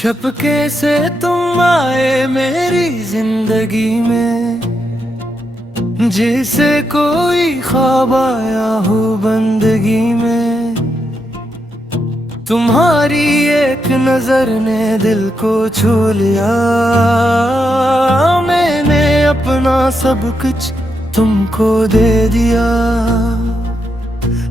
झपके से तुम आए मेरी जिंदगी में, जिसे कोई ख्वाब आया हो बंदगी में। तुम्हारी एक नजर ने दिल को छू लिया, मैंने अपना सब कुछ तुमको दे दिया।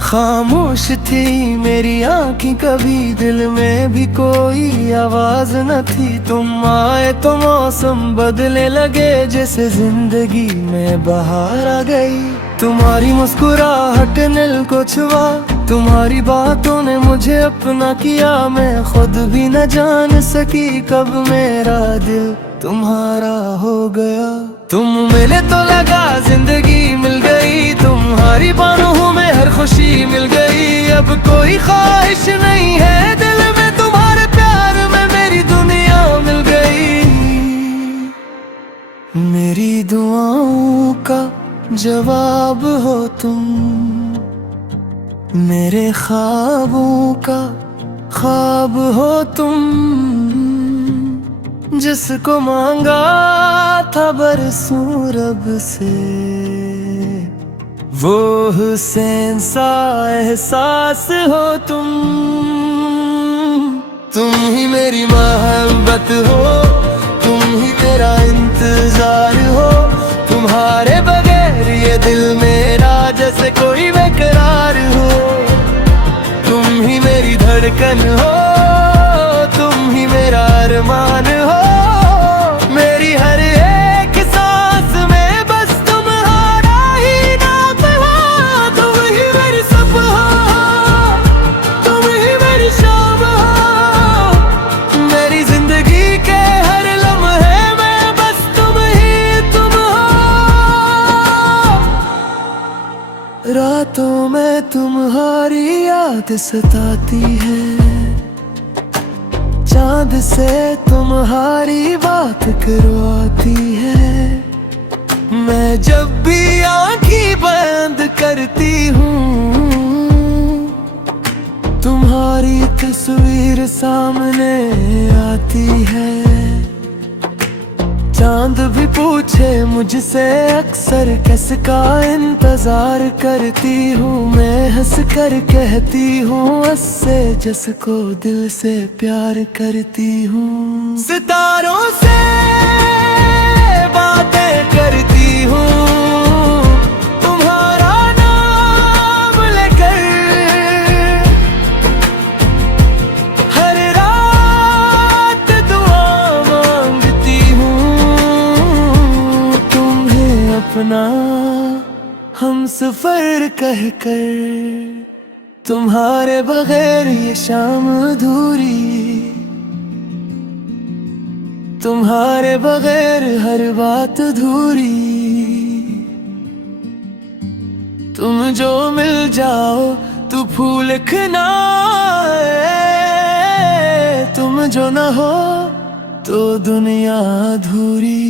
खामोश थी मेरी आँखें कभी, दिल में भी कोई आवाज न थी। तुम आए तो मौसम बदलने लगे, जैसे जिंदगी में बहार आ गई। तुम्हारी मुस्कुराहट दिल को छुआ, तुम्हारी बातों ने मुझे अपना किया। मैं खुद भी न जान सकी कब मेरा दिल तुम्हारा हो गया। तुम मिले तो लगा जिंदगी मिल गई, तुम्हारी बाहों में हर खुशी मिल गई। अब कोई ख्वाहिश नहीं है दिल में, तुम्हारे प्यार में मेरी दुनिया मिल गई। मेरी दुआओं का जवाब हो तुम, मेरे ख्वाबों का ख्वाब हो तुम। जिसको मांगा था बरसों रब से, वो हुसैन सा एहसास हो तुम। तुम ही मेरी मोहब्बत हो, तुम ही मेरा इंतजार हो। तुम्हारे बगैर ये दिल मेरा जैसे कोई बेकरार हो। तुम ही मेरी धड़कन हो, तुम ही मेरा अरमान हो। मेरी हर एक सांस में बस तुम्हारा ही नाम हो। तुम ही मेरी सब हो, तुम ही मेरी शाम हो। मेरी जिंदगी के हर लम्हे में बस तुम ही तुम हो। रातों में तुम्हारी याद सताती है, चांद से तुम्हारी बात करवाती है। मैं जब भी आंखें बंद करती हूँ, तुम्हारी तस्वीर सामने आती है। चांद भी पूछे मुझसे अक्सर, किसका इंतजार करती हूँ। मैं हंस कर कहती हूँ हंसे, जिसको दिल से प्यार करती हूँ। सितारों से बातें करती हूँ, तुम्हारा नाम लेकर। हर रात दुआ मांगती हूँ, तुम्हें अपना हम सफर कहकर। तुम्हारे बगैर ये शाम अधूरी, तुम्हारे बगैर हर बात अधूरी। तुम जो मिल जाओ तो फूल खिलाए, तुम जो न हो तो दुनिया अधूरी।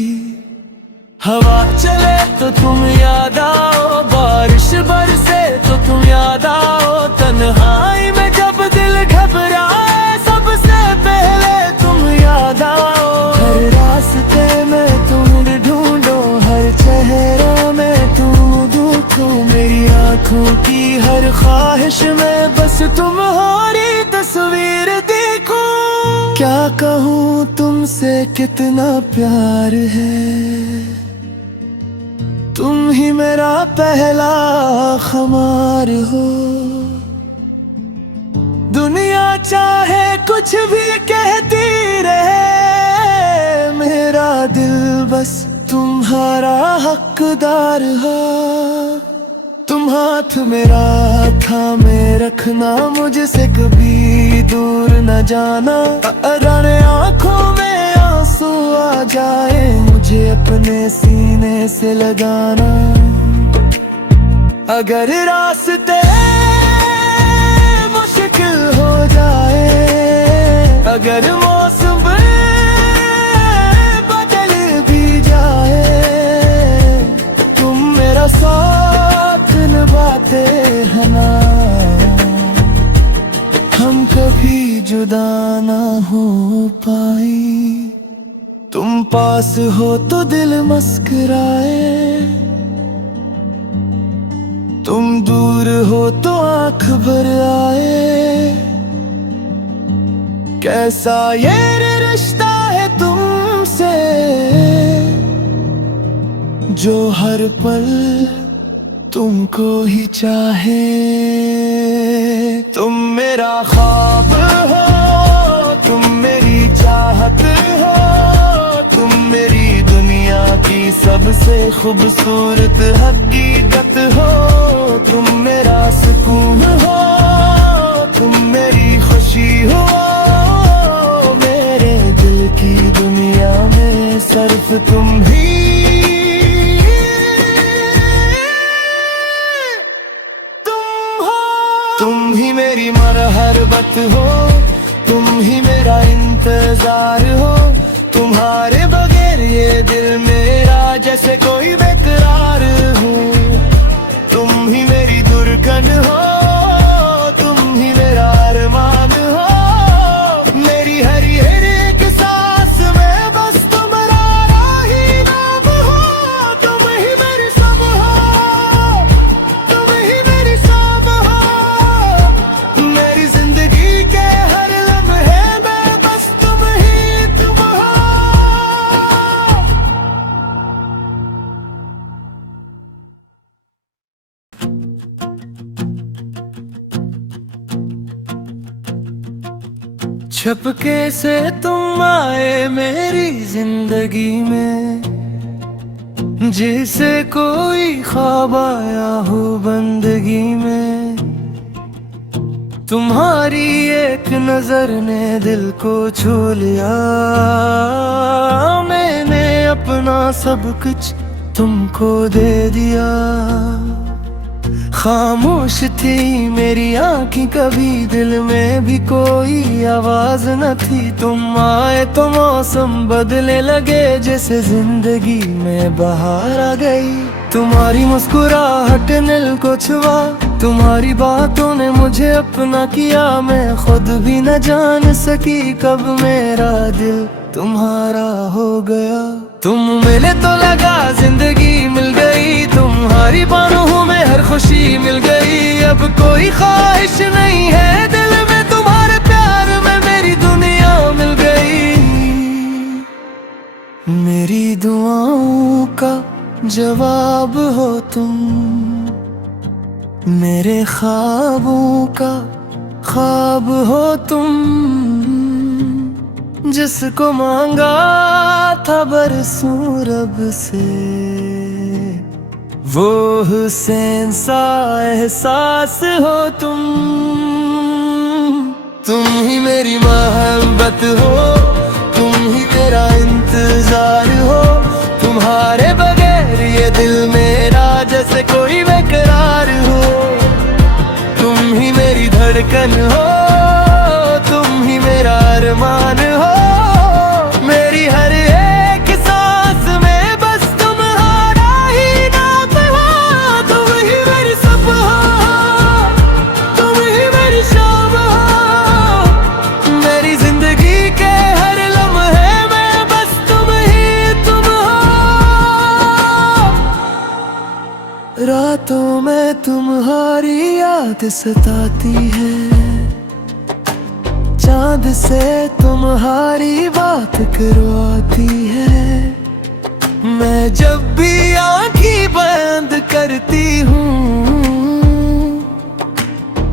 हवा चले तो तुम याद आओ, बारिश बरसे तो तुम याद आओ। तन्हाई में जब दिल घबराए, सबसे पहले तुम याद आओ। हर रास्ते में तुम ढूंढो, हर चेहरा में तुम देखो। मेरी आँखों की हर ख्वाहिश में बस तुम्हारी तस्वीर देखो। क्या कहूँ तुमसे कितना प्यार है, तुम ही मेरा पहला खुमार हो। दुनिया चाहे कुछ भी कहती रहे, मेरा दिल बस तुम्हारा हकदार हो। तुम हाथ मेरा थामे रखना, मुझसे कभी दूर न जाना। अगर आँखों में आंसू आ जाए, मुझे अपने सीने से लगाना। अगर रास्ते मुश्किल हो जाए, अगर मौसम बदल भी जाए, तुम मेरा साथ निभाते हैं ना। हम कभी जुदा ना हो पाई। तुम पास हो तो दिल मुस्कुराए, तुम दूर हो तो आंख भर आए। कैसा ये रिश्ता है तुमसे जो हर पल तुमको ही चाहे। तुम मेरा ख्वाब हो, तुम मेरी चाहत हो, तुम मेरी दुनिया की सबसे खूबसूरत हकीकत हो। तुम मेरा सुकून हो, तुम मेरी खुशी हो, मेरे दिल की दुनिया में सिर्फ तुम ही। तुम ही मेरी मरहबत हो, तुम ही मेरा इंतजार हो। तुम्हारे बगैर ये दिल मेरा जैसे कोई बेकरार हो। तुम ही मेरी धड़कन हो, तुम ही मेरा अरमान हो। मेरी हर एक सांस में बस तुम्हारा ही नाम हो। तुम ही मेरी सब हो, तुम ही मेरी सब हो। मेरी जिंदगी के हर लम्हे में बस तुम ही तुम हो। छपके से तुम आए मेरी जिंदगी में, जिसे कोई ख्वाब आया हो बंदगी में। तुम्हारी एक नजर ने दिल को छू लिया, मैंने अपना सब कुछ तुमको दे दिया। खामोश थी मेरी आँखें कभी, दिल में भी कोई आवाज न थी। तुम आए तो मौसम बदलने लगे, जैसे जिंदगी में बहार आ गई। तुम्हारी मुस्कुराहट दिल को छुआ, तुम्हारी बातों ने मुझे अपना किया। मैं खुद भी न जान सकी कब मेरा दिल तुम्हारा हो गया। तुम मिले तो लगा जिंदगी मिल गई, तुम्हारी बाहों में हर खुशी मिल गई। अब कोई ख्वाहिश नहीं है दिल में, तुम्हारे प्यार में मेरी दुनिया मिल गई। मेरी दुआओं का जवाब हो तुम, मेरे ख्वाबों का ख्वाब हो तुम। जिसको मांगा था बरसों रब से, वो हुसैन सा एहसास हो तुम। तुम ही मेरी मोहब्बत हो, तुम ही मेरा इंतजार हो। तुम्हारे बगैर ये दिल मेरा जैसे कोई बेकरार हो। तुम ही मेरी धड़कन हो, तुम ही मेरा अरमान हो। मेरी हर एक सांस में बस तुम्हारा ही नाम हो। तुम ही मेरी सब हो, तुम ही मेरी शाम हो। मेरी जिंदगी के हर लम्हे में बस तुम ही तुम हो। रातों में तुम्हारी याद सताती है, चाँद से तुम्हारी बात करवाती है। मैं जब भी आँखें बंद करती हूँ,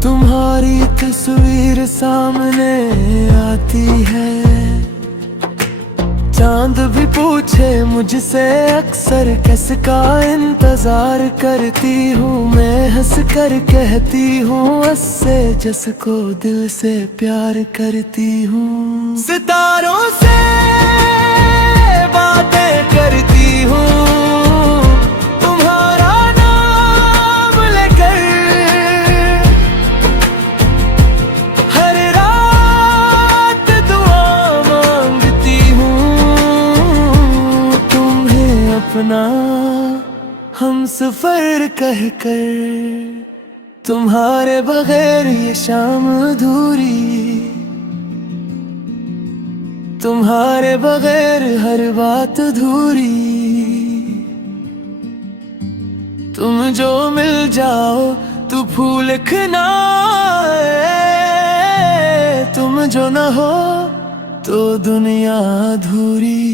तुम्हारी तस्वीर सामने आती है। चांद भी पूछे मुझसे अक्सर किसका इंतजार करती हूँ। मैं हंस कर कहती हूँ उससे जिसको दिल से प्यार करती हूँ। सितारों से बातें करती हूँ, तुम्हारा नाम लेकर। हर रात दुआ मांगती हूँ, तुम्हें अपना हम सफर कहकर। तुम्हारे बगैर ये शाम अधूरी, तुम्हारे बगैर हर बात अधूरी। तुम जो मिल जाओ तो फूल खिलाए, तुम जो न हो तो दुनिया अधूरी।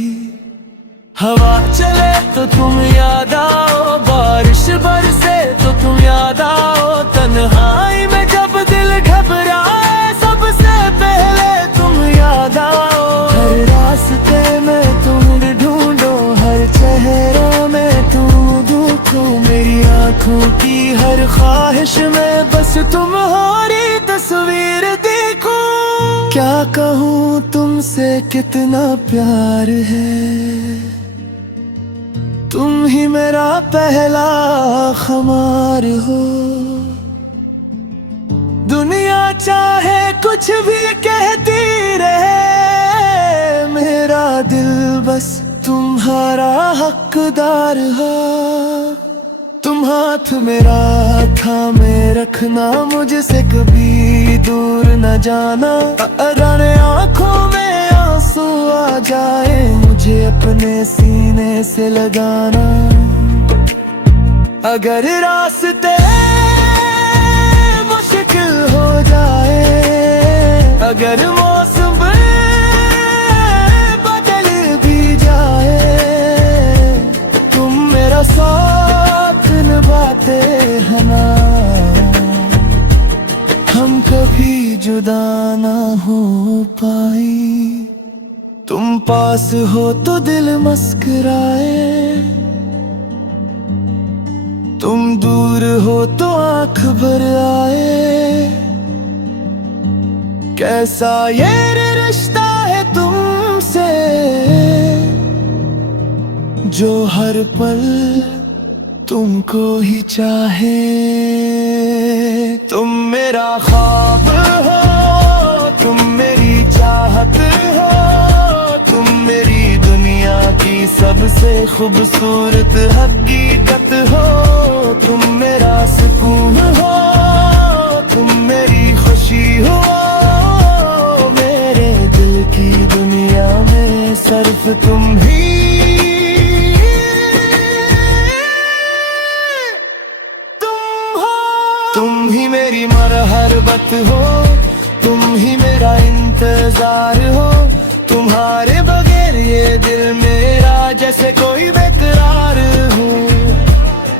हवा चले तो तुम याद आओ, बारिश बरसे तो तुम याद आओ। तन्हाई में जब दिल घबराए सबसे पहले तुम याद आओ। हर रास्ते में तुम ढूंढो, हर चेहरा में तुम देखो। मेरी आंखों की हर ख्वाहिश में बस तुम्हारी तस्वीर देखो। क्या कहूँ तुमसे कितना प्यार है, तुम ही मेरा पहला खुमार हो। दुनिया चाहे कुछ भी कहती रहे, मेरा दिल बस तुम्हारा हकदार हो। तुम हाथ मेरा थामे रखना, मुझसे कभी दूर न जाना। अगर आंखों में आंसू आ जाए, मुझे अपने सीने से लगाना। अगर रास्ते मुश्किल हो जाए, अगर मौसम बदल भी जाए, तुम मेरा साथ निभाते हैं ना। हम कभी जुदा ना हो पाई, तुम पास हो तो दिल मुस्कुराए। तुम दूर हो तो आंख भर आए। कैसा ये रिश्ता है तुमसे, जो हर पल तुमको ही चाहे। तुम मेरा ख्वाब हो, तुम मेरी चाहत हो। तुम मेरी दुनिया की सबसे खूबसूरत हकीकत हो। तुम मेरा सुकून हो, तुम मेरी खुशी हो। मेरे दिल की दुनिया में सिर्फ तुम ही। तुम ही मेरी मरहबत हो, तुम ही मेरा इंतजार हो। तुम्हारे बगैर ये दिल मेरा जैसे कोई बेकरार हो।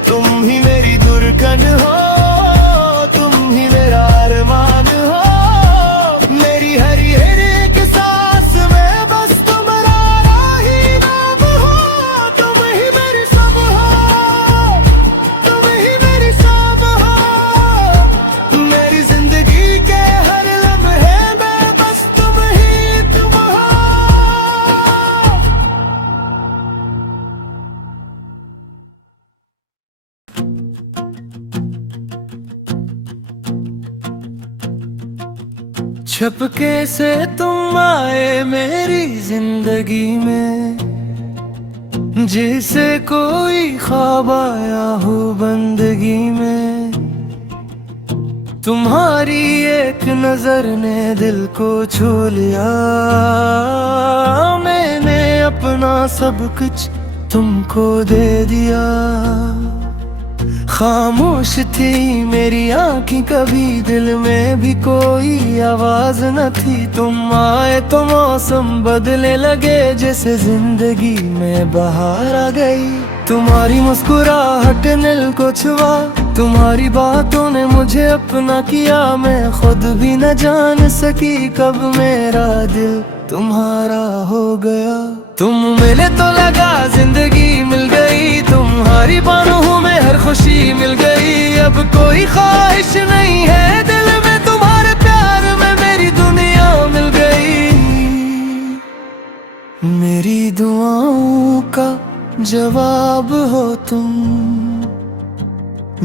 तुम ही मेरी दुर्गन हो, तुम ही मेरा अरमान हो। मेरी हर एक सांस में बस तुम्हारा ही नाम हो। तुम ही मेरी सब हो, तुम ही मेरी सब हो। मेरी जिंदगी के हर लम्हे में बस तुम ही तुम हो। छपके से तुम आए मेरी जिंदगी में, जिसे कोई ख्वाब आया हो बंदगी में। तुम्हारी एक नजर ने दिल को छू लिया, मैंने अपना सब कुछ तुमको दे दिया। खामोश थी मेरी आँखें कभी, दिल में भी कोई आवाज न थी। तुम आए तो मौसम बदलने लगे, जैसे जिंदगी में बहार आ गई। तुम्हारी मुस्कुराहट दिल को छुआ, तुम्हारी बातों ने मुझे अपना किया। मैं खुद भी न जान सकी कब मेरा दिल तुम्हारा हो गया। तुम मिले तो लगा जिंदगी मिल गई, तुम्हारी बाहों में हर खुशी मिल गई। अब कोई ख्वाहिश नहीं है दिल में, तुम्हारे प्यार में मेरी दुनिया मिल गई। मेरी दुआओं का जवाब हो तुम,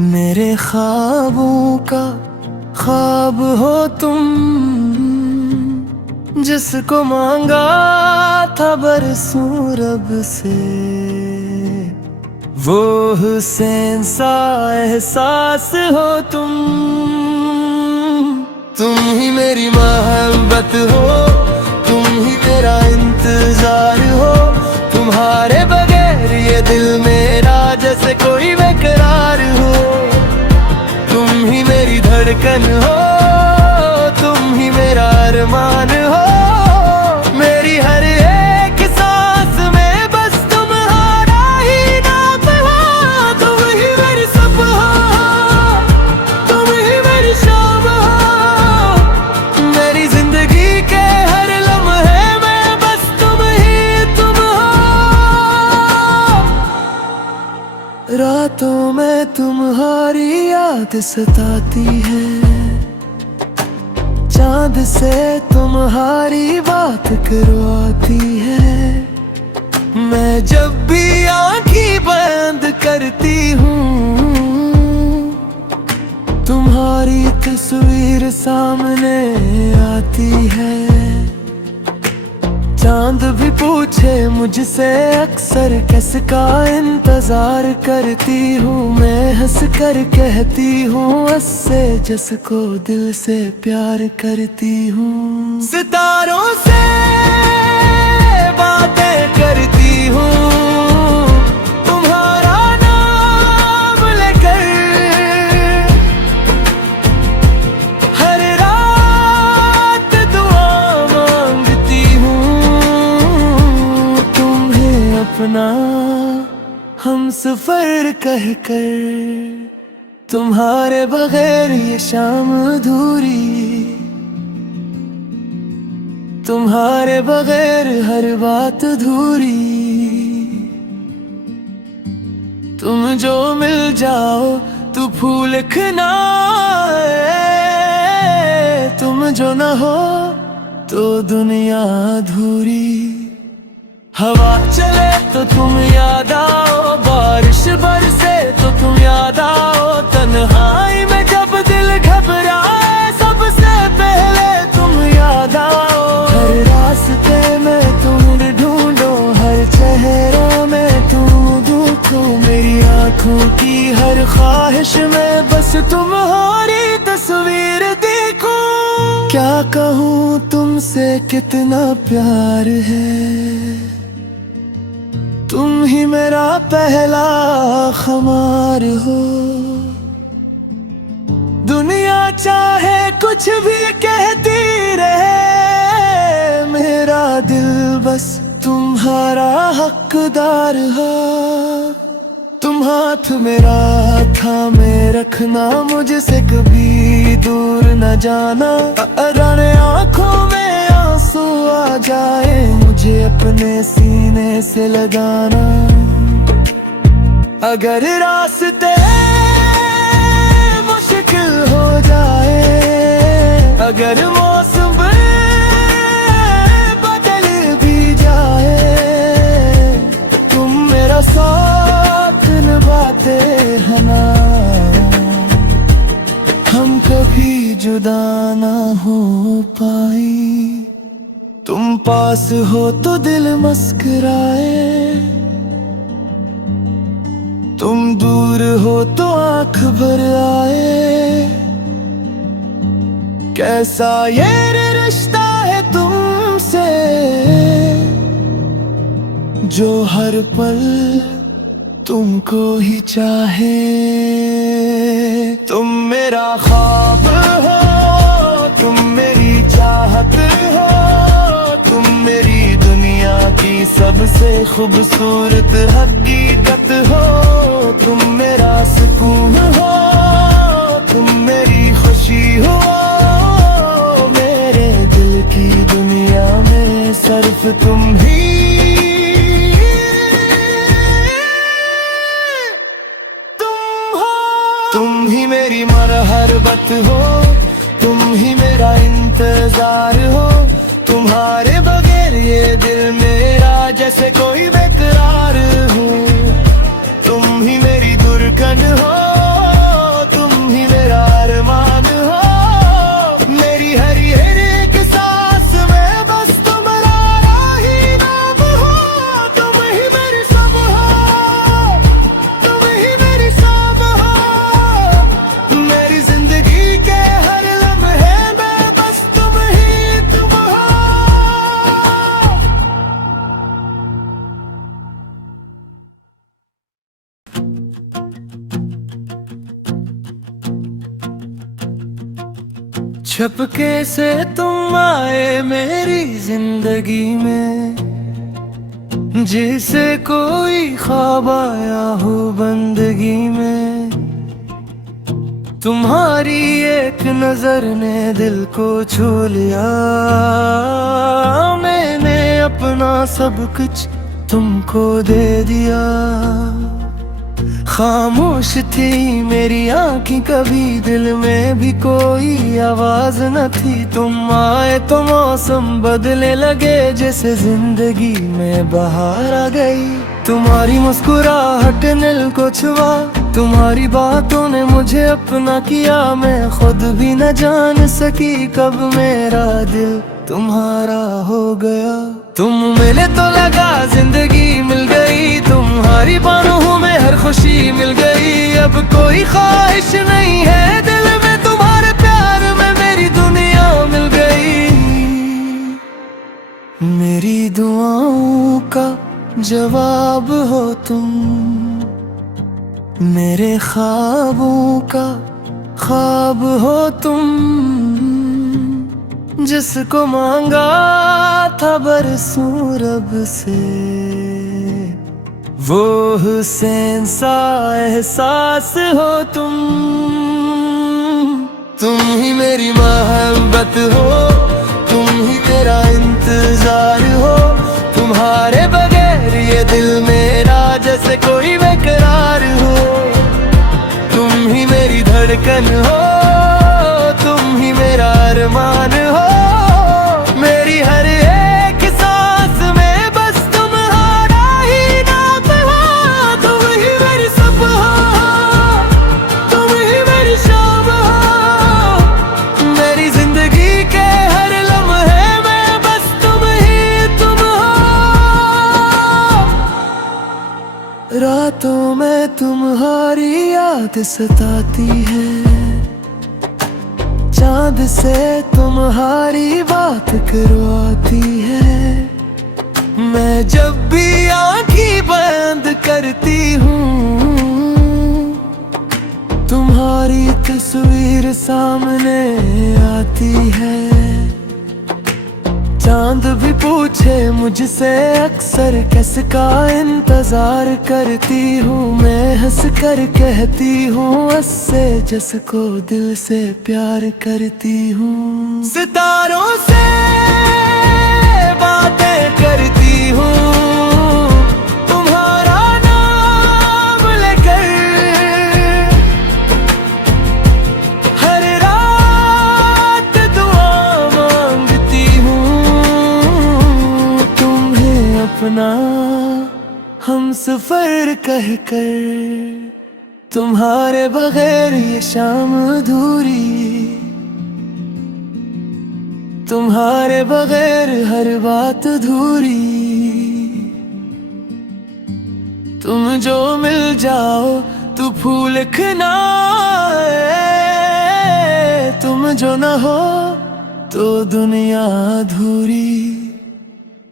मेरे ख्वाबों का ख्वाब हो तुम। जिसको मांगा था बरसों रब से, वो हुसैन सा एहसास हो तुम। तुम ही मेरी मोहब्बत हो, तुम ही मेरा मेरी धड़कन हो, तुम ही मेरा अरमान हो। मेरी हर एक सांस में बस तुम्हारा ही नाम हो। तुम ही मेरी सुबह हो, तुम ही मेरी शाम हो। मेरी जिंदगी के हर लम्हे में बस तुम ही तुम हो। रातों में तुम्हारी याद सताती है, चांद से तुम्हारी बात करवाती है। मैं जब भी आंखें बंद करती हूँ, तुम्हारी तस्वीर सामने आती है। चांद भी पूछे मुझसे अक्सर किसका इंतजार करती हूँ। मैं हंस कर कहती हूँ उससे जिसको दिल से प्यार करती हूँ। सितारों से बातें करती हूँ, तुम्हारा नाम लेकर। हर रात दुआ मांगती हूँ, तुम्हें अपना हम सफर कहकर। तुम्हारे बगैर ये शाम अधूरी, तुम्हारे बगैर हर बात अधूरी। तुम जो मिल जाओ तो फूल खिलाए, तुम जो न हो तो दुनिया अधूरी। हवा चले तो तुम याद आओ, बारिश बरसे तो तुम याद आओ। तन्हाई में जब दिल घबराए सबसे पहले तुम याद आओ। हर रास्ते में तुम ढूंढो, हर चेहरा में तुम देखो। मेरी आंखों की हर ख्वाहिश में बस तुम्हारी तस्वीर देखो। क्या कहूँ तुमसे कितना प्यार है, तुम ही मेरा पहला खुमार हो। दुनिया चाहे कुछ भी कहती रहे, मेरा दिल बस तुम्हारा हकदार हो। तुम हाथ मेरा थामे रखना, मुझसे कभी दूर न जाना। अगर आंखों में आंसू आ जाए, मुझे अपने सीने से लगाना। अगर रास्ते मुश्किल हो जाए, अगर मौसम बदल भी जाए, तुम मेरा साथ निभाते हैं ना। हम कभी जुदा ना हो पाई, तुम पास हो तो दिल मुस्कुराए। तुम दूर हो तो आंख भर आए। कैसा ये रिश्ता है तुमसे, जो हर पल तुमको ही चाहे। तुम मेरा ख्वाब हो, तुम मेरी चाहत हो। तुम मेरी दुनिया की सबसे खूबसूरत हकीकत हो। तुम मेरा सुकून हो, तुम मेरी खुशी हो। मेरे दिल की दुनिया में सिर्फ तुम ही तुम ही मेरी मरहबत हो, तुम ही मेरा इंतजार हो। तुम्हारे बगैर ये दिल मेरा जैसे कोई बेकरार हो। तुम ही मेरी धड़कन हो, तुम ही मेरा अरमान हो। मेरी हर एक सांस में बस तुम्हारा ही नाम हो। तुम ही मेरी सब हो, तुम ही मेरी सब हो। मेरी जिंदगी के हर लम्हे में बस तुम ही तुम हो। झपके से तुम आए मेरी जिंदगी में, जिसे कोई ख्वाब आया हो बंदगी में। तुम्हारी एक नजर ने दिल को छू लिया, मैंने अपना सब कुछ तुमको दे दिया। खामोश थी मेरी आँखें कभी, दिल में भी कोई आवाज न थी। तुम आए तो मौसम बदलने लगे, जैसे जिंदगी में बहार आ गई। तुम्हारी मुस्कुराहट दिल को छुआ, तुम्हारी बातों ने मुझे अपना किया। मैं खुद भी न जान सकी कब मेरा दिल तुम्हारा हो गया। तुम मिले तो लगा जिंदगी मिल गई, तुम्हारी बाहों में हर खुशी मिल गई। अब कोई ख्वाहिश नहीं है दिल में, तुम्हारे प्यार में मेरी दुनिया मिल गई। मेरी दुआओं का जवाब हो तुम, मेरे ख्वाबों का ख्वाब हो तुम। जिसको मांगा था बरसों रब से, वो हुसैन सा एहसास हो तुम। तुम ही मेरी मोहब्बत हो, तुम ही मेरा इंतजार हो। तुम्हारे बगैर ये दिल मेरा जैसे कोई बेकरार हो। तुम ही मेरी धड़कन हो, तुम ही मेरा अरमान हो। मेरी हर एक सांस में बस तुम्हारा ही नाम हो। तुम ही मेरी सुबह हो, तुम ही मेरी शाम हो। मेरी जिंदगी के हर लम्हे में बस तुम ही तुम हो। रातों में तुम्हारी याद सताती है, चांद से तुम्हारी बात करवाती है। मैं जब भी आँखें बंद करती हूँ, तुम्हारी तस्वीर सामने आती है। चांद भी पूछे मुझसे अक्सर किसका इंतजार करती हूँ। मैं हंस कर कहती हूँ उससे जिसको दिल से प्यार करती हूँ। सितारों से बातें करती हूँ, तुम्हारा नाम लेकर। हर रात दुआ मांगती हूँ, तुम्हें अपना हम सफर कहकर। तुम्हारे बगैर ये शाम अधूरी, तुम्हारे बगैर हर बात अधूरी। तुम जो मिल जाओ तो फूल खिलाए, तुम जो न हो तो दुनिया अधूरी।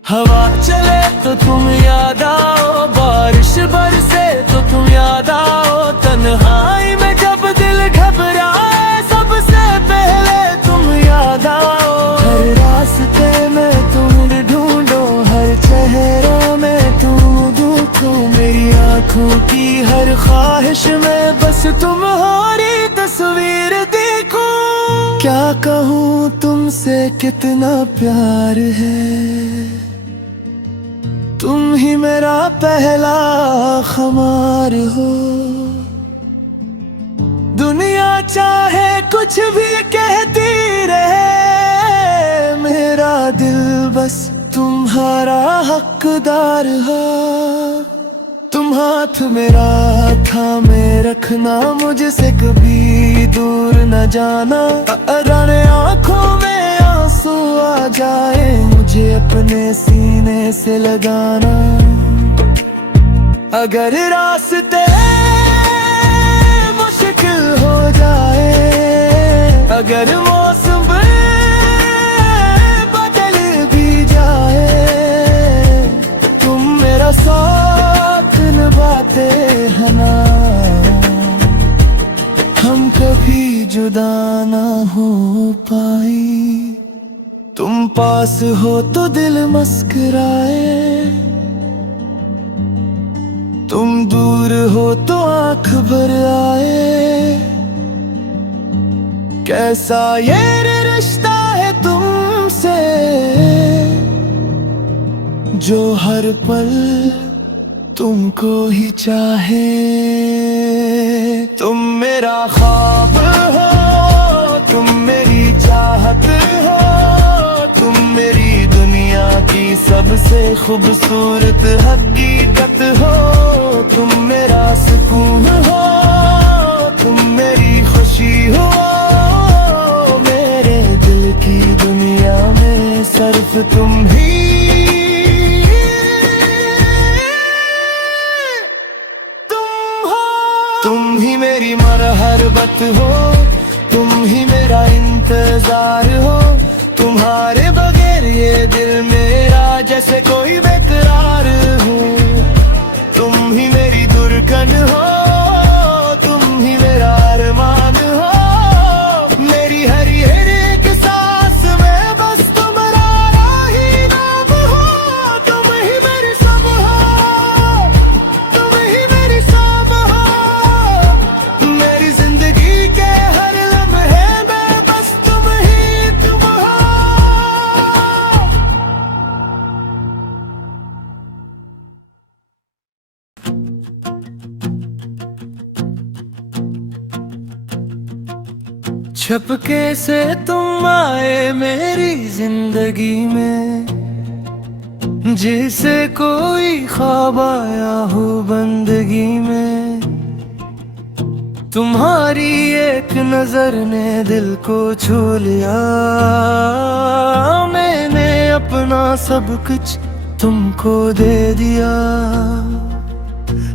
हवा चले तो तुम याद आओ, बारिश बरसे तो तुम याद आओ। तन्हाई में जब दिल घबराए सबसे पहले तुम याद आओ। हर रास्ते में तुम ढूंढो, हर चेहरे में तुम देखो। मेरी आँखों की हर ख्वाहिश में बस तुम्हारी तस्वीर देखो। क्या कहूँ तुमसे कितना प्यार है, तुम ही मेरा पहला खुमार हो। दुनिया चाहे कुछ भी कहती रहे, मेरा दिल बस तुम्हारा हकदार हो। तुम हाथ मेरा थामे रखना, मुझसे कभी दूर न जाना। अगर आँखों में आंसू आ जाए, मुझे अपने सीने से लगाना। अगर रास्ते मुश्किल हो जाए, अगर मौसम बदल भी जाए, तुम मेरा साथ निभाते हैं ना। हम कभी जुदा जुदा ना हो पाई। तुम पास हो तो दिल मुस्कुराए, तुम दूर हो तो आंख भर आए। कैसा ये रिश्ता है तुमसे, जो हर पल तुमको ही चाहे। तुम मेरा ख्वाब हो, तुम मेरी चाहत हो, तुम मेरी दुनिया की सबसे खूबसूरत हकीकत हो। तुम मेरा सुकून हो, तुम मेरी खुशी हो, मेरे दिल की दुनिया में सिर्फ तुम ही। तुम ही मेरी मरहबत हो, तुम ही मेरा इंतजार हो। तुम्हारे बगैर ये दिल मेरा जैसे कोई बेकरार हो। तुम ही मेरी धड़कन हो, तुम ही मेरा अरमान हो। मेरी हर एक सांस में बस तुम्हारा ही नाम हो। तुम ही मेरी सब हो, तुम ही मेरी सब हो। मेरी जिंदगी के हर लम्हे में बस तुम ही तुम हो। छपके से तुम आए मेरी जिंदगी में, जिसे कोई ख्वाब आया हो बंदगी में। तुम्हारी एक नजर ने दिल को छू लिया, मैंने अपना सब कुछ तुमको दे दिया।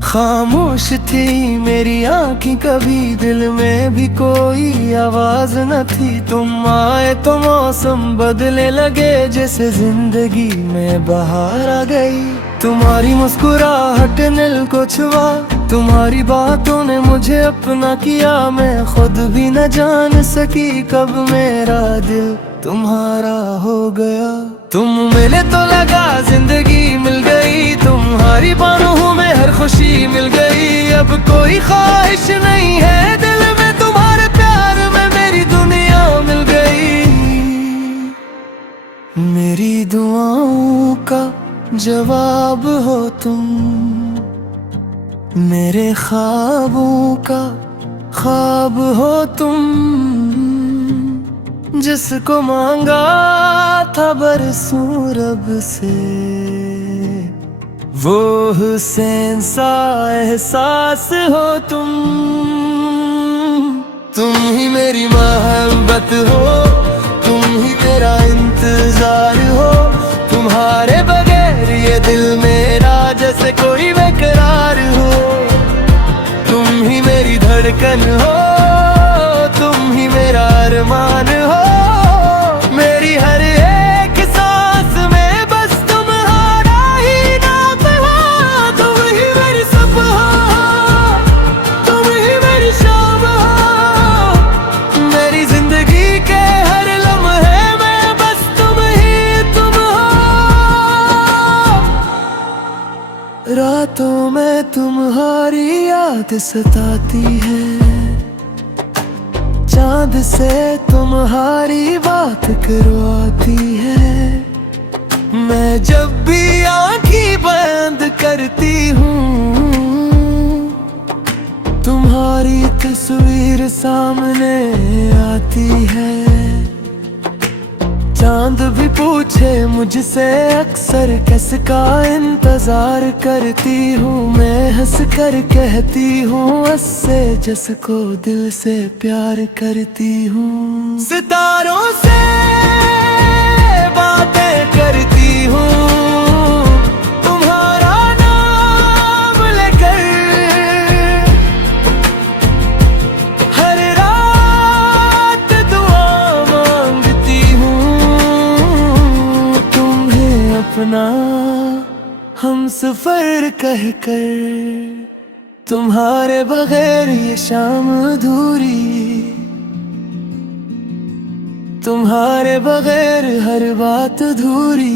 खामोश थी मेरी आँखें कभी, दिल में भी कोई आवाज न थी। तुम आए तो मौसम बदलने लगे, जैसे जिंदगी में बहार आ गई। तुम्हारी मुस्कुराहट दिल को छुआ, तुम्हारी बातों ने मुझे अपना किया। मैं खुद भी न जान सकी कब मेरा दिल तुम्हारा हो गया। तुम मिले तो लगा जिंदगी मिल गई, तुम्हारी बाहों में हर खुशी मिल गई। अब कोई ख्वाहिश नहीं है दिल में, तुम्हारे प्यार में मेरी दुनिया मिल गई। मेरी दुआओं का जवाब हो तुम, मेरे ख्वाबों का ख्वाब हो तुम। जिसको मांगा था बरसों रब से, वो हुसैन सा एहसास हो तुम। तुम ही मेरी मोहब्बत हो, तुम ही मेरा इंतजार हो। तुम्हारे बगैर ये दिल मेरा जैसे कोई बेकरार हो। तुम ही मेरी धड़कन हो, तुम ही मेरा अरमान हो। मेरी हर एक सांस में बस तुम्हारा ही नाम हो। तुम ही मेरी सब हो, तुम ही मेरी शाम हो। मेरी जिंदगी के हर लम्हे में बस तुम ही तुम हो। रातों में तुम्हारी याद सताती है, चांद से तुम्हारी बात करवाती है। मैं जब भी आंखें बंद करती हूँ, तुम्हारी तस्वीर सामने आती है। चांद भी पूछे मुझसे अक्सर किसका इंतजार करती हूँ। मैं हंस कर कहती हूँ उससे जिसको दिल से प्यार करती हूँ। सितारों से बातें करती हूँ, तुम्हारा नाम लेकर। हर रात दुआ मांगती हूँ, तुम्हें अपना हम सफर कहकर। तुम्हारे बगैर ये शाम अधूरी, तुम्हारे बगैर हर बात अधूरी।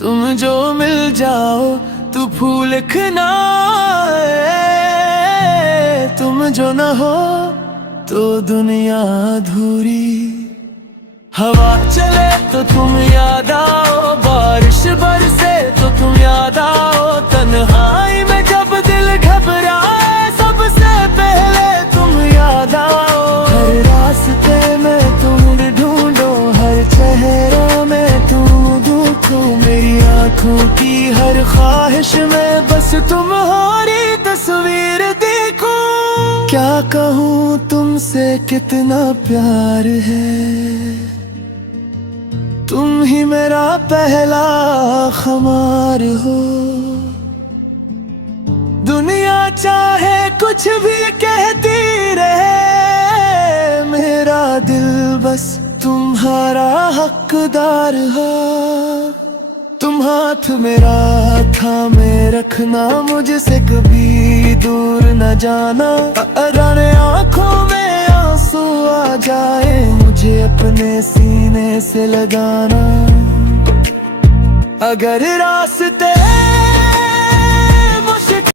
तुम जो मिल जाओ तू फूल खिलाए, तुम जो न हो तो दुनिया अधूरी। हवा चले तो तुम याद आओ, बारिश बरसे तो तुम याद आओ, तन्हाई में जब दिल घबराए सबसे पहले तुम याद आओ। हर रास्ते में तुम ढूंढो, हर चेहरे में तुम देखो, मेरी आंखों की हर ख्वाहिश में बस तुम्हारी तस्वीर देखो। क्या कहूँ तुमसे कितना प्यार है, तुम ही मेरा पहला खुमार हो। दुनिया चाहे कुछ भी कहती रहे, मेरा दिल बस तुम्हारा हकदार हो। तुम हाथ मेरा थामे रखना, मुझसे कभी दूर न जाना। अगर आंखों में आंसू आ जाए, मुझे अपने सीने से लगाना। अगर रास्ते